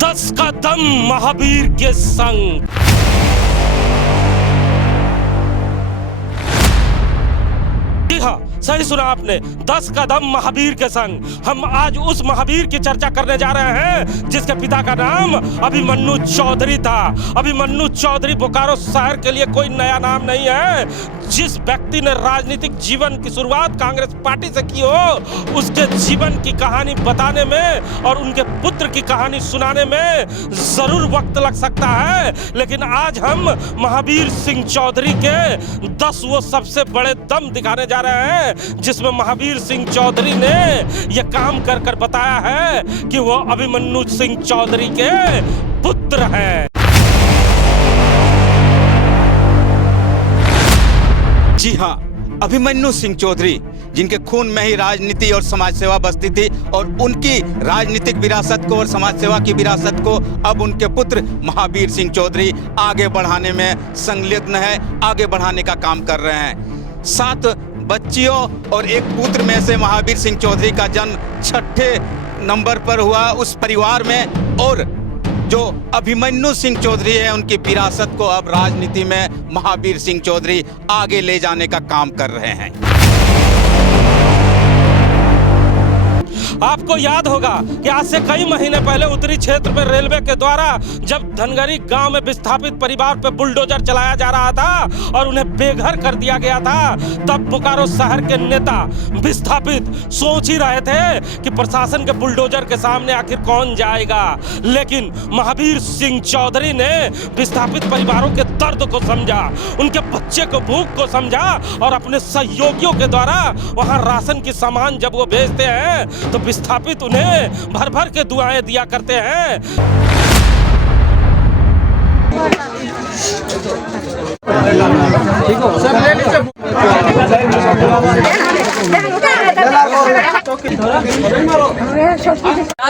10 का दम महावीर के संग। जी हाँ, सही सुना आपने, 10 कदम महावीर के संग। हम आज उस महावीर की चर्चा करने जा रहे हैं जिसके पिता का नाम अभिमन्यु चौधरी था। अभिमन्यु चौधरी बोकारो शहर के लिए कोई नया नाम नहीं है। जिस व्यक्ति ने राजनीतिक जीवन की शुरुआत कांग्रेस पार्टी से की हो, उसके जीवन की कहानी बताने में और उनके पुत्र की कहानी सुनाने में जरूर वक्त लग सकता है, लेकिन आज हम महावीर सिंह चौधरी के 10 वो सबसे बड़े दम दिखाने जा रहे हैं जिसमें महावीर सिंह चौधरी ने यह काम कर कर बताया है कि वो अभिमन्यु सिंह चौधरी के पुत्र हैं। जी हाँ, अभिमन्यु सिंह चौधरी जिनके खून में ही राजनीति और समाज सेवा बसती थी और उनकी राजनीतिक विरासत को और समाज सेवा की विरासत को अब उनके पुत्र महावीर सिंह चौधरी आगे बढ़ाने में संलग्न है, आगे बढ़ाने का काम कर रहे हैं। 7 बच्चियों और एक पुत्र में से महावीर सिंह चौधरी का जन्म 6ठे नंबर पर हुआ उस परिवार में, और जो अभिमन्यु सिंह चौधरी है उनकी विरासत को अब राजनीति में महावीर सिंह चौधरी आगे ले जाने का काम कर रहे हैं। आपको याद होगा कि आज से कई महीने पहले उत्तरी क्षेत्र में रेलवे के द्वारा जब धनगरी गांव में विस्थापित परिवार पर बुलडोजर चलाया जा रहा था और उन्हें बेघर कर दिया गया था, तब बोकारो शहर के नेता विस्थापित सोच ही रहे थे कि प्रशासन के बुलडोजर के सामने आखिर कौन जाएगा। लेकिन महावीर सिंह चौधरी ने विस्थापित परिवारों के दर्द को समझा, उनके बच्चे को भूख को समझा और अपने सहयोगियों के द्वारा वहां राशन की सामान जब वो भेजते हैं तो विस्थापित उन्हें भर भर के दुआएं दिया करते हैं।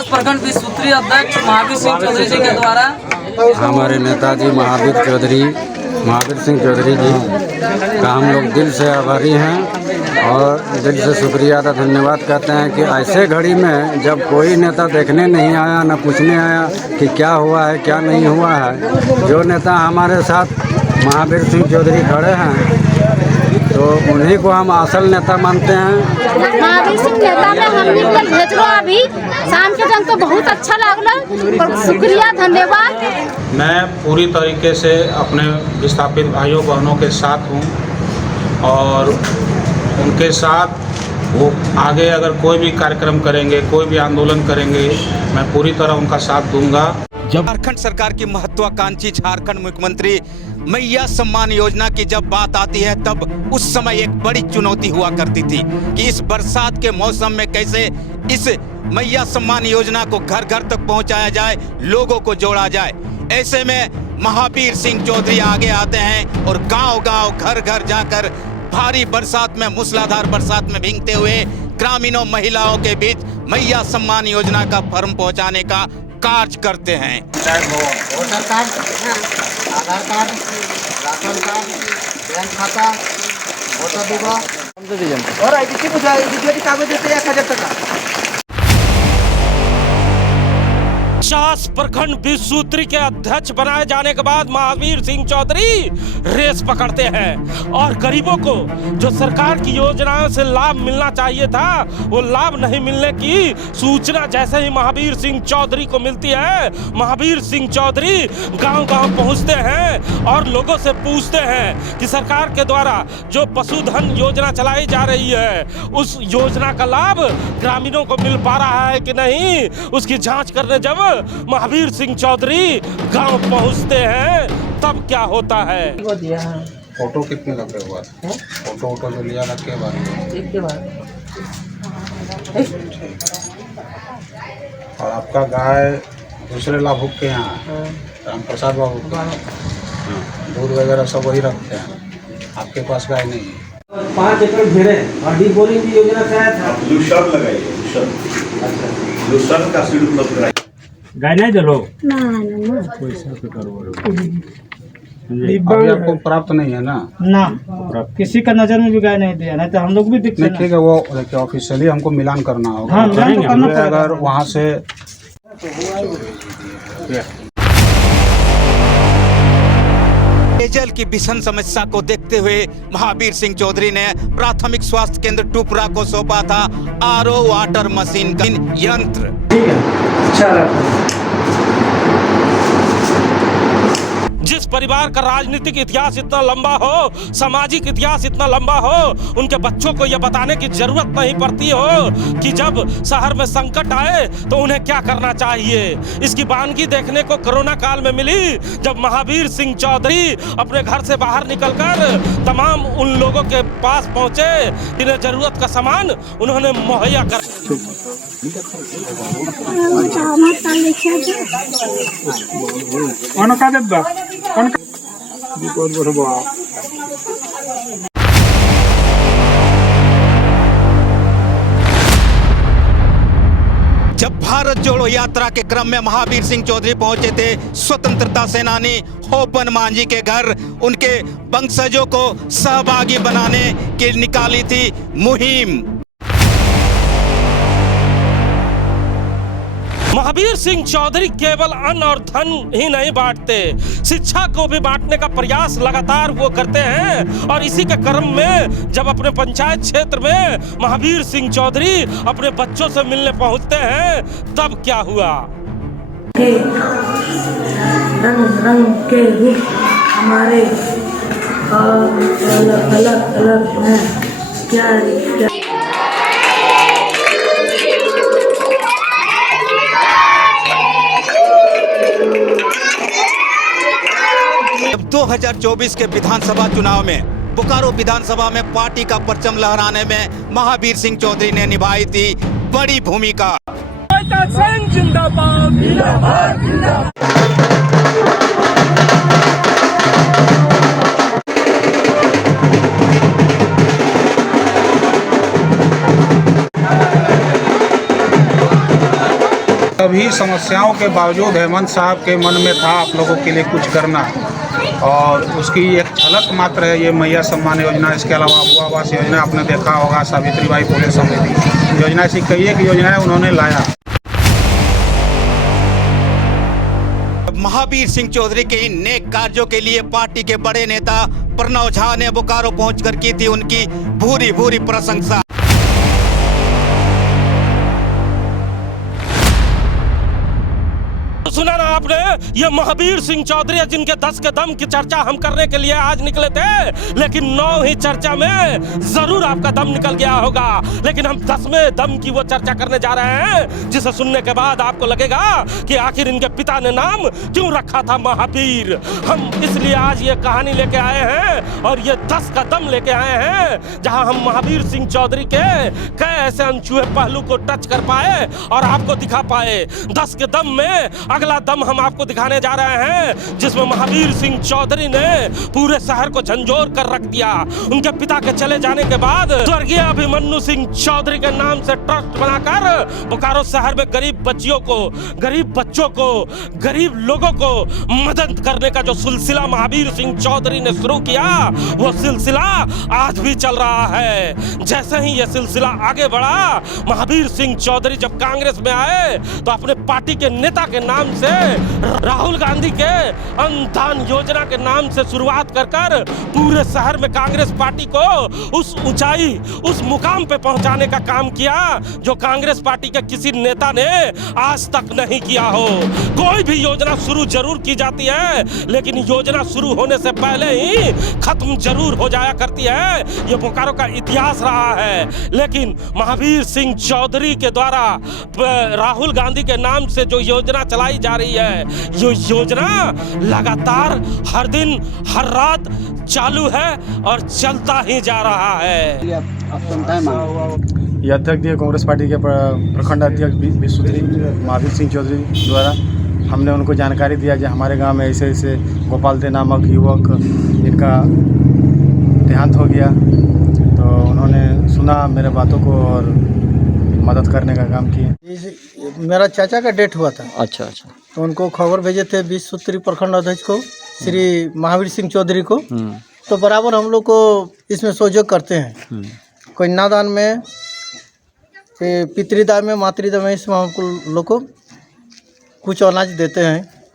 प्रखंड की सूत्रीय अध्यक्ष महावीर सिंह चौधरी जी के द्वारा हमारे नेताजी महावीर सिंह चौधरी जी का हम लोग दिल से आभारी हैं और दिल से शुक्रिया अदा धन्यवाद कहते हैं कि ऐसे घड़ी में जब कोई नेता देखने नहीं आया, न पूछने आया कि क्या हुआ है क्या नहीं हुआ है, जो नेता हमारे साथ महावीर सिंह चौधरी खड़े हैं तो उन्हीं को हम असल नेता मानते हैं। महावीर सिंह नेता में हम निकल भेजो अभी शाम के टाइम तो बहुत अच्छा लगला, शुक्रिया धन्यवाद। मैं पूरी तरीके से अपने विस्थापित भाइयों बहनों के साथ हूँ और उनके साथ वो आगे अगर कोई भी कार्यक्रम करेंगे, कोई भी आंदोलन करेंगे, मैं पूरी तरह उनका साथ दूंगा। झारखंड सरकार की महत्वाकांक्षी झारखंड मुख्यमंत्री मैया सम्मान योजना की जब बात आती है तब उस समय एक बड़ी चुनौती हुआ करती थी कि इस बरसात के मौसम में कैसे इस मैया सम्मान योजना को घर घर तक पहुंचाया जाए, लोगों को जोड़ा जाए। ऐसे में महावीर सिंह चौधरी आगे आते हैं और गांव-गांव घर-घर जाकर भारी बरसात में, मूसलाधार बरसात में भीगते हुए ग्रामीणों महिलाओं के बीच मैया सम्मान योजना का फॉर्म पहुंचाने का कार्य करते हैं। वोटर कार्ड, आधार कार्ड, राशन कार्ड, बैंक खाता, वोटर दिवस और आईडी कागज देते 1000 टका। 50 प्रखंड विश्व सूत्री के अध्यक्ष बनाए जाने के बाद महावीर सिंह चौधरी रेस पकड़ते हैं और गरीबों को जो सरकार की योजनाओं से लाभ मिलना चाहिए था वो लाभ नहीं मिलने की सूचना जैसे ही महावीर सिंह चौधरी को मिलती है, महावीर सिंह चौधरी गांव-गांव पहुंचते हैं और लोगों से पूछते हैं कि सरकार के द्वारा जो पशुधन योजना चलाई जा रही है उस योजना का लाभ ग्रामीणों को मिल पा रहा है कि नहीं, उसकी जांच करने जब महावीर सिंह चौधरी गांव पहुंचते हैं तब क्या होता है। फोटो कितने लगे हुआ था? फोटो जो लिया रखे और आपका गाय दूसरे लाभुक के यहाँ राम प्रसाद बाबू दूध वगैरह सब वही रखते हैं, आपके पास गाय नहीं है। 5 एकड़ घेरे और डीप बोरिंग की योजना से आया था। लुशन लगाइए, लुशन का सीड उपलब्ध कराइए। गाय नहीं दे लो ना पैसा तो करो अभी आपको प्राप्त नहीं है ना, किसी का नजर में भी गाय नहीं दिया, नहीं तो हम लोग भी दिखते। ठीक है, वो ऑफिशियली हमको मिलान करना होगा। हाँ, मिलान तो करना पड़ेगा। अगर वहाँ से पेयजल की भीषण समस्या को देखते हुए महावीर सिंह चौधरी ने प्राथमिक स्वास्थ्य केंद्र टुपरा को सौंपा था आरओ वाटर मशीन का यंत्र। जिस परिवार का राजनीतिक इतिहास इतना लंबा हो, सामाजिक इतिहास इतना लंबा हो, उनके बच्चों को यह बताने की जरूरत नहीं पड़ती हो कि जब शहर में संकट आए तो उन्हें क्या करना चाहिए। इसकी वानगी देखने को कोरोना काल में मिली, जब महावीर सिंह चौधरी अपने घर से बाहर निकलकर तमाम उन लोगों के पास पहुंचे जिन्हें जरूरत का सामान उन्होंने मुहैया कर। जब भारत जोड़ो यात्रा के क्रम में महावीर सिंह चौधरी पहुंचे थे स्वतंत्रता सेनानी होपन मांझी के घर, उनके वंशजों को सहभागी बनाने की निकाली थी मुहिम। महावीर सिंह चौधरी केवल अन्न और धन ही नहीं बांटते, शिक्षा को भी बांटने का प्रयास लगातार वो करते हैं। और इसी के क्रम में जब अपने पंचायत क्षेत्र में महावीर सिंह चौधरी अपने बच्चों से मिलने पहुंचते हैं, तब क्या हुआ। रंग रंग के रूप हमारे अलग अलग हैं, क्या जब 2024 के विधानसभा चुनाव में बोकारो विधानसभा में पार्टी का परचम लहराने में महावीर सिंह चौधरी ने निभाई थी बड़ी भूमिका। सभी समस्याओं के बावजूद हेमंत साहब के मन में था आप लोगों के लिए कुछ करना, और उसकी एक झलक मात्र है ये मैया सम्मान योजना। इसके अलावा अबुआ आवास योजना आपने देखा होगा, सावित्रीबाई फुले समृद्धि योजना, ऐसी कई एक योजनाएं उन्होंने लाया। महावीर सिंह चौधरी के इन नेक कार्यों के लिए पार्टी के बड़े नेता प्रणव झा ने बोकारो पहुंचकर की थी उनकी भूरी भूरी प्रशंसा। सुना ना आपने, ये महावीर सिंह चौधरी जिनके 10 के दम की चर्चा हम करने के लिए आज निकले थे, लेकिन 9 ही चर्चा में जरूर आपका दम निकल गया होगा। लेकिन हम 10वें दम की वो चर्चा करने जा रहे हैं जिसे सुनने के बाद आपको लगेगा कि आखिर इनके पिता ने नाम क्यों रखा था महावीर। हम इसलिए आज ये कहानी लेके आए हैं और ये 10 का दम लेके आए हैं, जहां हम महावीर सिंह चौधरी के कई ऐसे अनछुए पहलू को टच कर पाए और आपको दिखा पाए। 10 के दम में अगला दम हम आपको दिखाने जा रहे हैं जिसमें महावीर सिंह चौधरी ने पूरे शहर को झंझोर कर रख दिया। उनके पिता के चले जाने के बाद स्वर्गीय अभिमन्यु सिंह चौधरी के नाम से ट्रस्ट बनाकर बोकारो शहर में गरीब बच्चियों को, गरीब बच्चों को, गरीब लोगों को मदद करने का जो सिलसिला महावीर सिंह चौधरी ने शुरू किया, वो सिलसिला आज भी चल रहा है। जैसे ही यह सिलसिला आगे बढ़ा, महावीर सिंह चौधरी जब कांग्रेस में आए तो अपने पार्टी के नेता के नाम से राहुल गांधी के अनुदान योजना के नाम से शुरुआत कर पूरे शहर में कांग्रेस पार्टी को उस ऊंचाई, उस मुकाम पे पहुंचाने का काम किया जो कांग्रेस पार्टी के किसी नेता ने आज तक नहीं किया हो। कोई भी योजना शुरू जरूर की जाती है, लेकिन योजना शुरू होने से पहले ही खत्म जरूर हो जाया करती है। ये बोकारो का इतिहास रहा है। लेकिन महावीर सिंह चौधरी के द्वारा राहुल गांधी के नाम से जो योजना चलाई जा रही है, ये योजना लगातार हर दिन हर रात चालू है और चलता ही जा रहा है। ये अध्यक्ष कांग्रेस पार्टी के प्रखंड अध्यक्ष विश्वसूत्री महावीर सिंह चौधरी द्वारा हमने उनको जानकारी दिया कि हमारे गांव में ऐसे ऐसे गोपाल दे नामक युवक जिनका देहांत हो गया, तो उन्होंने सुना मेरे बातों को और मदद करने का काम किए। मेरा चाचा का डेथ हुआ था। अच्छा, तो उनको खबर भेजे थे विश्वसूत्री प्रखंड अध्यक्ष को, श्री महावीर सिंह चौधरी को। तो बराबर हम लोग को इसमें सहयोग करते हैं, कोई नादान में, पितृदान में, मातृदान में, इसमें हम लोग को कुछ अनाज देते हैं।